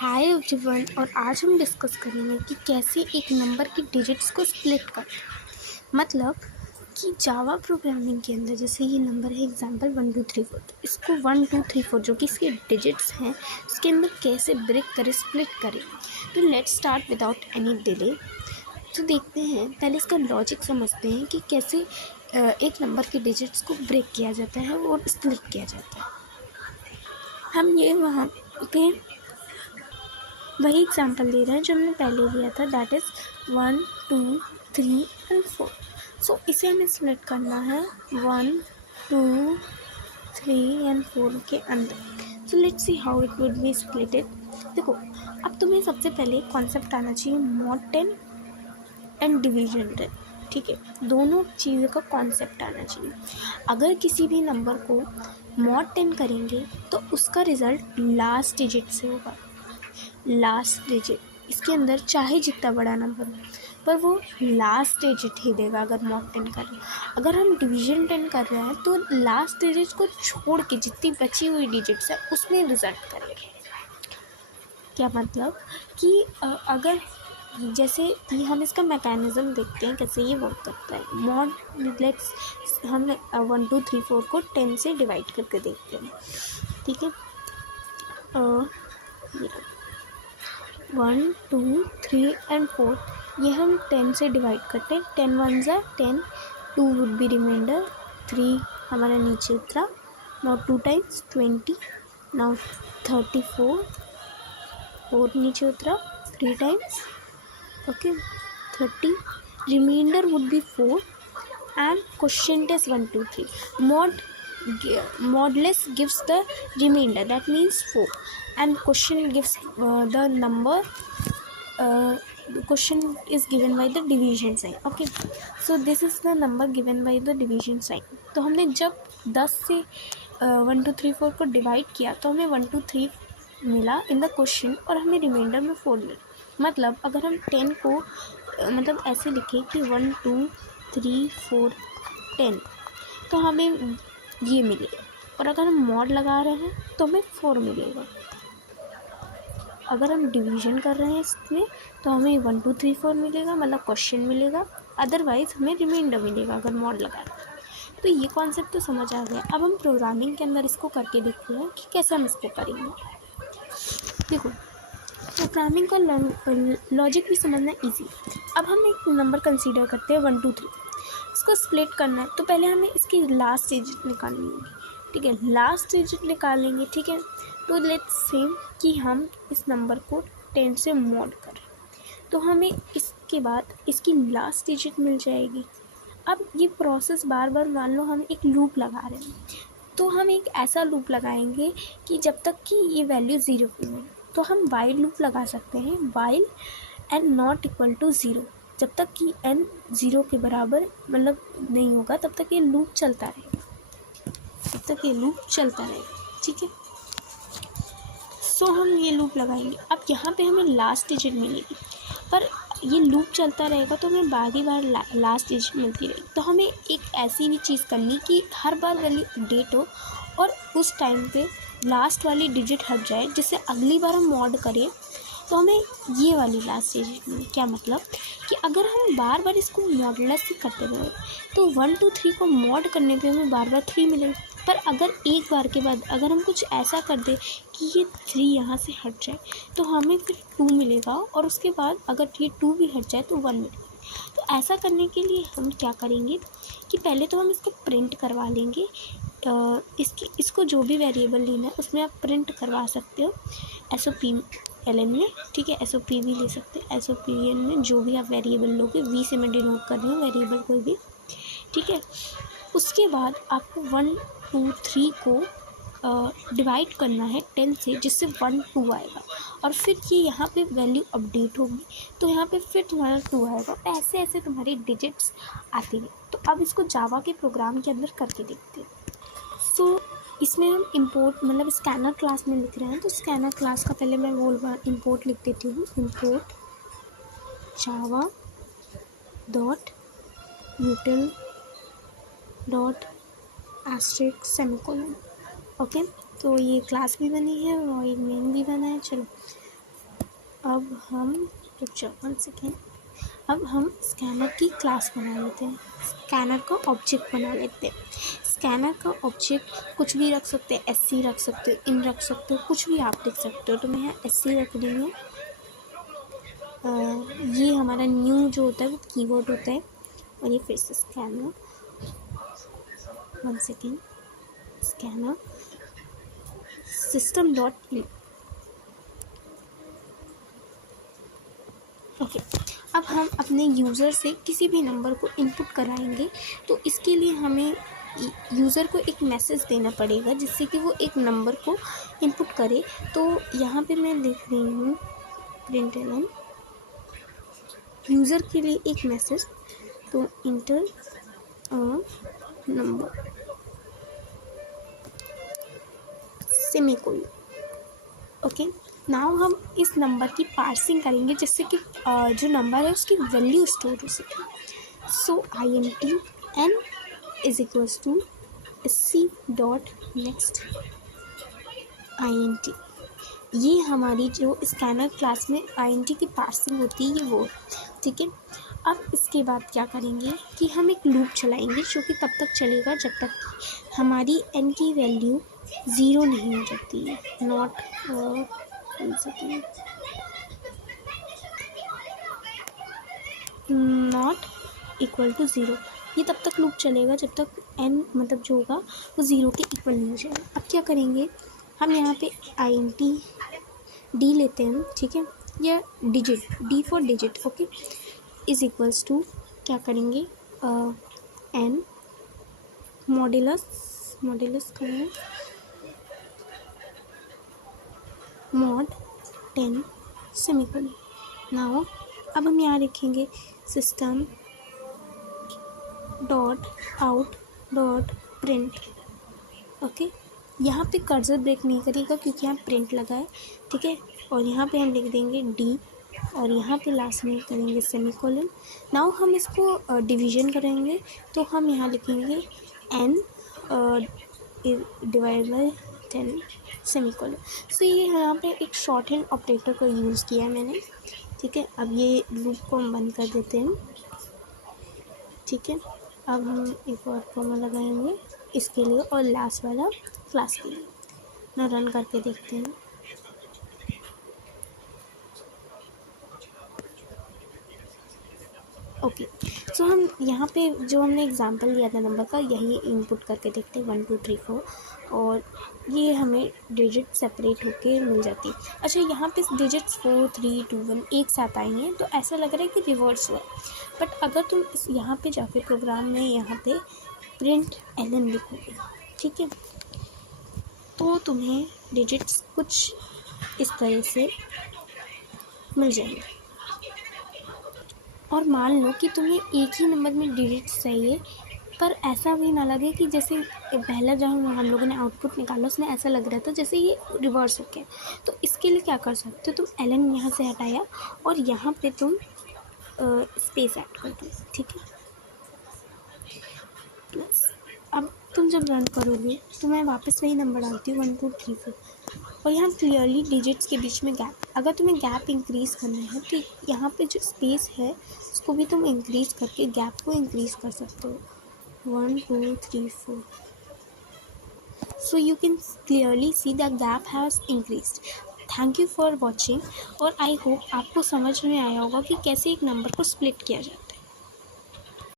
Hi everyone. और आज हम डिस्कस करेंगे कि कैसे एक नंबर की डिजिट्स को स्प्लिट कर, मतलब कि जावा प्रोग्रामिंग के अंदर जैसे ये नंबर है एग्जांपल 1 2 3 4, तो इसको 1 2 3 4 जो कि इसके डिजिट्स हैं उसके अंदर कैसे ब्रेक करें, स्प्लिट करें। तो let's start without any delay. तो देखते हैं, पहले इसका लॉजिक समझते हैं कि कैसे एक नंबर के डिजिट्स को ब्रेक किया जाता है और स्प्लिट किया जाता है। हम ये वहाँ पे वही एग्जाम्पल दे रहे हैं जो हमने पहले दिया था, दैट इज़ 1 2 3 एंड 4। सो इसे हमें सिलेक्ट करना है 1 2 3 एंड 4 के अंदर। So let's see how it would be splitted. देखो, अब तुम्हें सबसे पहले एक कॉन्सेप्ट आना चाहिए मॉड 10 एंड डिवीजन 10। ठीक है, दोनों चीज़ों का कॉन्सेप्ट आना चाहिए। अगर किसी भी नंबर को मॉड 10 करेंगे तो उसका रिज़ल्ट लास्ट डिजिट से होगा। लास्ट डिजिट इसके अंदर चाहे जितना बड़ा नंबर हो, पर वो लास्ट डिजिट ही देगा अगर मॉड 10 कर रहे हैं। अगर हम डिवीजन 10 कर रहे हैं तो लास्ट डिजिट को छोड़ के जितनी बची हुई डिजिट्स है उसमें रिजल्ट करेंगे। क्या मतलब कि अगर जैसे कि हम इसका मैकेनिज्म देखते हैं कैसे ये वर्क करता है। मॉड लेट्स हम 1 2 3 4 को 10 से डिवाइड करके देखते हैं। ठीक है, 1 2 3 एंड 4 ये हम 10 से डिवाइड करते हैं। 10 1 ज़ा 10, 2 वुड बी रिमाइंडर, 3 हमारा नीचे उतरा। नाउ 2 टाइम्स 20, नाउ 34, 4 नीचे उतरा 3 times, okay 30, remainder would be 4 and quotient is 1 2 3. Modulus gives the remainder, that means 4, and quotient gives the number. The quotient is given by the division sign. Okay, so this is the number given by the division sign. तो हमने जब 10 से 1 2 3 4 को divide किया तो हमें 1 2 3 मिला in the question और हमें रिमाइंडर में 4 मिला। मतलब अगर हम 10 को मतलब ऐसे लिखें कि 1 2 3 4 10 तो हमें ये मिलेगा, और अगर हम मॉड लगा रहे हैं तो हमें 4 मिलेगा। अगर हम डिवीजन कर रहे हैं इसमें तो हमें 1 2 3 4 मिलेगा, मतलब क्वेश्चन मिलेगा, अदरवाइज हमें रिमाइंडर मिलेगा अगर मॉड लगा रहे हैं। तो ये कॉन्सेप्ट तो समझ आ गया। अब हम प्रोग्रामिंग के अंदर इसको करके देखते हैं कि कैसे हम इसको करेंगे। देखो, प्रोग्रामिंग का लॉजिक भी समझना ईजी। अब हम एक नंबर कंसीडर करते हैं 1 2 3, इसको स्प्लिट करना है तो पहले हमें इसकी लास्ट डिजिट निकालनी होगी। ठीक है, लास्ट डिजिट निकालेंगे। ठीक है, तो लेट्स से कि हम इस नंबर को 10 से मॉड करें तो हमें इसके बाद इसकी लास्ट डिजिट मिल जाएगी। अब ये प्रोसेस बार बार, मान लो हम एक लूप लगा रहे हैं तो हम एक ऐसा लूप लगाएंगे कि जब तक कि ये वैल्यू 0 पे मिले। तो हम वाइल लूप लगा सकते हैं, while n not equal to 0। जब तक कि n 0 के बराबर मतलब नहीं होगा तब तक ये लूप चलता रहेगा, तब तक ये लूप चलता रहेगा। ठीक है, सो हम ये लूप लगाएंगे। अब यहाँ पे हमें लास्ट डिजिट मिलेगी, पर ये लूप चलता रहेगा तो हमें बार ही बार लास्ट डिजिट मिलती रहेगी। तो हमें एक ऐसी भी चीज़ करनी कि हर बार वैल्यू अपडेट हो और उस टाइम पे लास्ट वाली डिजिट हट जाए, जिससे अगली बार हम मॉड करें तो हमें ये वाली लास्ट डिजिट मिले। क्या मतलब कि अगर हम बार बार इसको मॉडुलस से करते रहे तो 1 2 3 को मॉड करने पे हमें बार बार 3 मिलेगा। पर अगर एक बार के बाद अगर हम कुछ ऐसा कर दें कि ये 3 यहाँ से हट जाए तो हमें फिर 2 मिलेगा, और उसके बाद अगर ये 2 भी हट जाए तो 1 मिलेगा। तो ऐसा करने के लिए हम क्या करेंगे कि पहले तो हम इसको प्रिंट करवा लेंगे। इसको जो भी वेरिएबल लेना है उसमें आप प्रिंट करवा सकते हो SOPLN में। ठीक है, SOP भी ले सकते हैं, SOPLN में जो भी आप वेरिएबल लोगे, V से मैं डिनोट कर रही हूँ वेरिएबल कोई भी। ठीक है, उसके बाद आपको 1 2 3 को डिवाइड करना है 10 से, जिससे 1 2 आएगा, और फिर ये यहाँ पे वैल्यू अपडेट होगी तो यहाँ पे फिर तुम्हारा 2 आएगा। ऐसे ऐसे तुम्हारी डिजिट्स आती है। तो अब इसको जावा के प्रोग्राम के अंदर करके देखते हैं। सो इसमें हम इंपोर्ट मतलब स्कैनर क्लास में लिख रहे हैं, तो स्कैनर क्लास का पहले मैं वो इंपोर्ट लिख देती हूँ, import Java dot यूटिल dot asterisk semicolon. Okay, तो ये क्लास भी बनी है और एक मेन भी बना है। चलो अब हम रुक जाओ 1 सेकेंड। अब हम स्कैनर की क्लास बना लेते हैं, स्कैनर का ऑब्जेक्ट बना लेते हैं। स्कैनर का ऑब्जेक्ट कुछ भी रख सकते हैं, SC रख सकते हो, इन रख सकते हो, कुछ भी आप लिख सकते हो। तो मैं यहाँ SC रख रही हूँ। ये हमारा न्यू जो होता है वो कीवर्ड होता है। और ये फिर से scanner 1 second, scanner system.in। Okay, अब हम अपने यूज़र से किसी भी नंबर को इनपुट कराएंगे। तो इसके लिए हमें यूज़र को एक मैसेज देना पड़ेगा जिससे कि वो एक नंबर को इनपुट करे। तो यहाँ पे मैं लिख रही हूँ println यूज़र के लिए एक मैसेज। तो inter number semicolon. Okay, now हम इस नंबर की पार्सिंग करेंगे जिससे कि जो नंबर है उसकी वैल्यू स्टोर हो सके। So int n is equals to SC dot next int। ये हमारी जो स्कैनर क्लास में int की पार्सिंग होती है, ये वो, ठीक है। अब इसके बाद क्या करेंगे कि हम एक लूप चलाएंगे जो कि तब तक चलेगा जब तक हमारी n की वैल्यू 0 नहीं हो जाती है। Not equal to 0। ये तब तक लूप चलेगा जब तक n मतलब जो होगा वो 0 के इक्वल नहीं हो जाएगा। अब क्या करेंगे, हम यहाँ पे int d लेते हैं, ठीक है, या digit, d for digit, okay, is equals to क्या करेंगे n मॉड्यूलस करेंगे mod 10 सेमीकोलन। नाउ अब हम यहाँ लिखेंगे system dot out dot print. Okay, यहाँ पे कर्सर ब्रेक नहीं करेगा क्योंकि यहाँ प्रिंट लगा है, ठीक है। और यहाँ पे हम लिख देंगे d और यहाँ पे लास्ट में करेंगे सेमीकोलन। नाउ हम इसको डिवीजन करेंगे तो हम यहाँ लिखेंगे n डिवाइड बाई 10 सेमीकोलन। सो ये यहाँ पे एक शॉर्ट हैंड ऑपरेटर का यूज़ किया है मैंने, ठीक है। अब ये लूप को हम बंद कर देते हैं, ठीक है। अब हम एक और कॉमा लगाएंगे इसके लिए और लास्ट वाला क्लास के लिए। ना रन करके देखते हैं। ओके, सो हम यहाँ पे जो हमने एग्जांपल लिया था नंबर का, यही इनपुट करके देखते हैं 1 2 3 4 और ये हमें डिजिट सेपरेट होके मिल जाती है। अच्छा, यहाँ पे डिजिट्स 4 3 2 1 एक साथ आई हैं तो ऐसा लग रहा है कि रिवर्स हुआ। बट अगर तुम यहाँ पे जाके प्रोग्राम में यहाँ पे println लिखोगे, ठीक है, तो तुम्हें डिजिट्स कुछ इस तरह से मिल जाएंगे। और मान लो कि तुम्हें एक ही नंबर में डिजिट्स चाहिए, पर ऐसा भी ना लगे कि जैसे पहला जब हम लोगों ने आउटपुट निकाला उसमें ऐसा लग रहा था जैसे ये रिवर्स हो गया। तो इसके लिए क्या कर सकते हो, तुम ln यहाँ से हटाया और यहाँ पे तुम स्पेस ऐड कर दो, ठीक है। प्लस अब तुम जब रन करोगे तो मैं वापस वही नंबर डालती हूँ 1 2 3 4 और यहाँ क्लियरली डिजिट्स के बीच में गैप। अगर तुम्हें गैप इंक्रीज़ करना है तो यहाँ पे जो स्पेस है उसको भी तुम इंक्रीज़ करके गैप को इंक्रीज़ कर सकते हो 1 2 3 4। So you can clearly see the gap has increased. Thank you for watching और आई होप आपको समझ में आया होगा कि कैसे एक नंबर को स्प्लिट किया जाए।